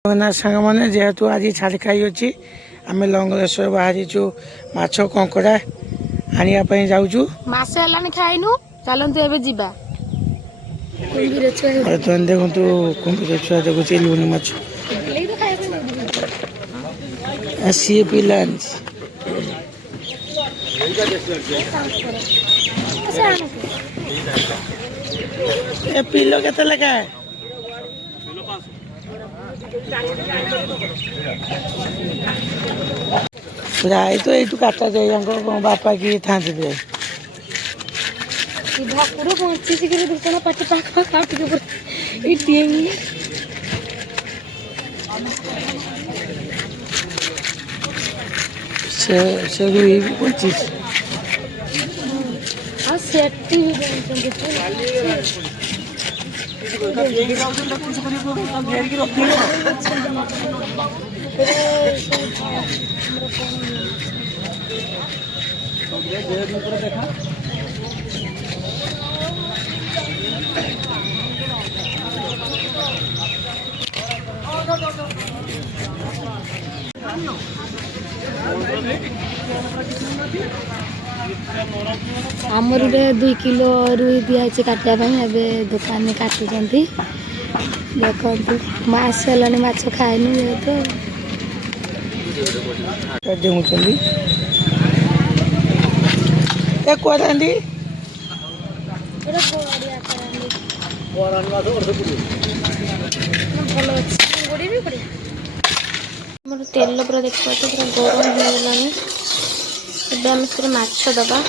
जगन्नाथ सांग मैंने जेहेतु आज छाड़ खाई अच्छी आम लंगलेश्वर बाहरीचु माछ कंकड़ा आने जाऊँ मासे हेलानी खाइनु चलतु एबे जिबा बर्तमान देखु कुंभीर छुआ देखुचे लुणी माछ सी पिला पिलो के लगा प्राय तो यू काटा जाए बापा किए था भाकुर पहुंची शीघ्र दुकान पाटी पाख काटिके से रुई भी 25 आ सेट्टी देखा आमर 2 किलो रुई दिखाई काटापी ए दुकान में काटुं देखो मास हेलानी माछ खाएनु डेमुचंदी ए कोरांडी मोर तेल पूरा देखा पूरा गरम हो गलानी एबे हम से माछ दबा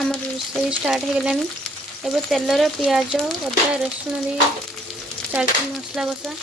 आम रोषे स्टार्ट हो गलानी एबे तेल रे प्याज अदा रसुण दी चलती मसला कषा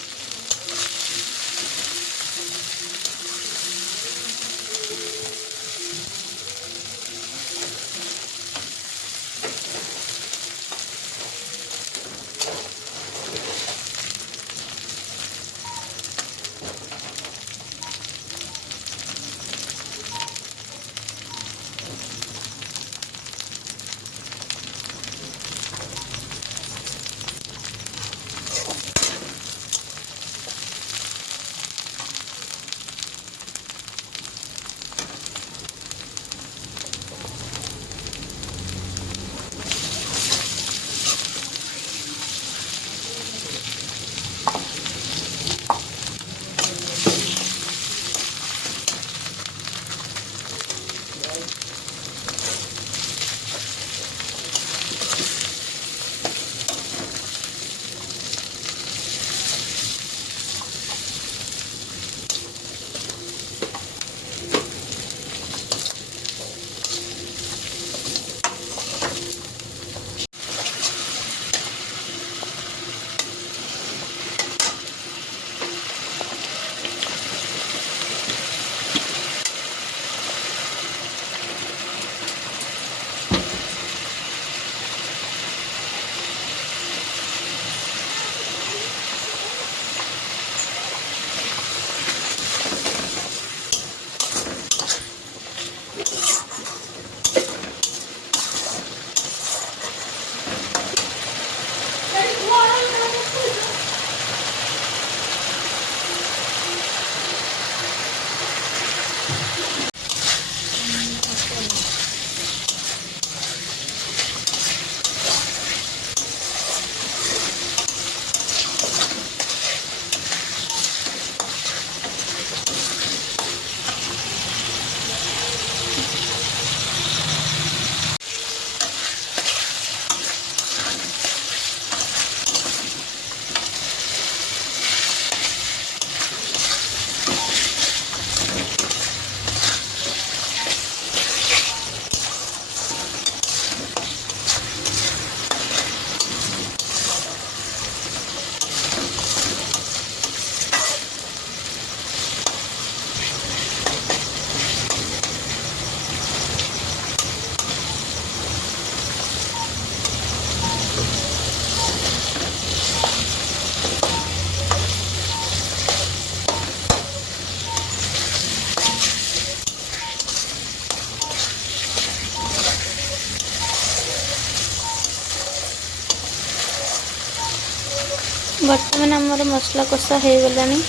बर्तमान आमर मसला कषा हो गलानी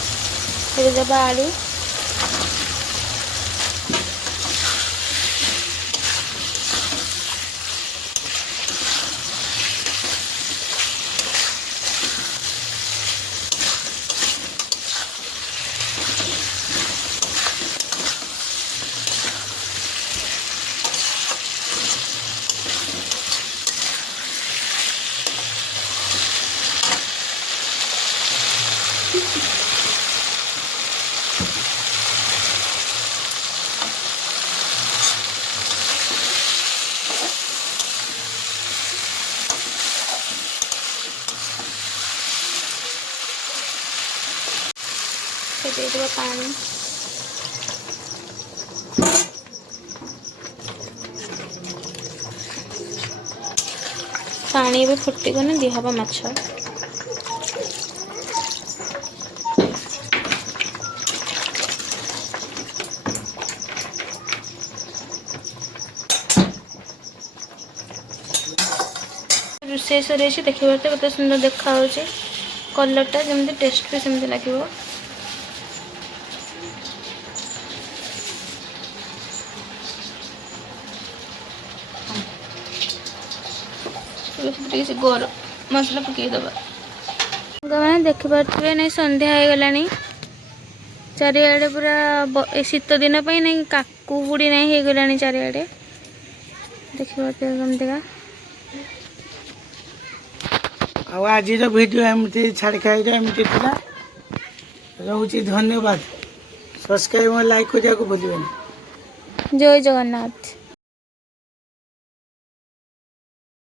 देवा आलू देवा पानी पानी भी फुटिगने दिहब माछ रोषे सर देखिए कत सुंदर देखा कलरटा जमी टेस्ट भी सेमती लगे गरम मसला पकईदबा मैंने देखिपे नहीं संध्या हो गला चारिआडे पूरा शीत दिन पर नहीं काकुबुड़ी नहीं हो गला चारिआडे देखिए कमतिका आज वीडियो एमती छाड़ खाई एमती रोचे धन्यवाद सब्सक्राइब लाइक करने भूल जय जगन्नाथ।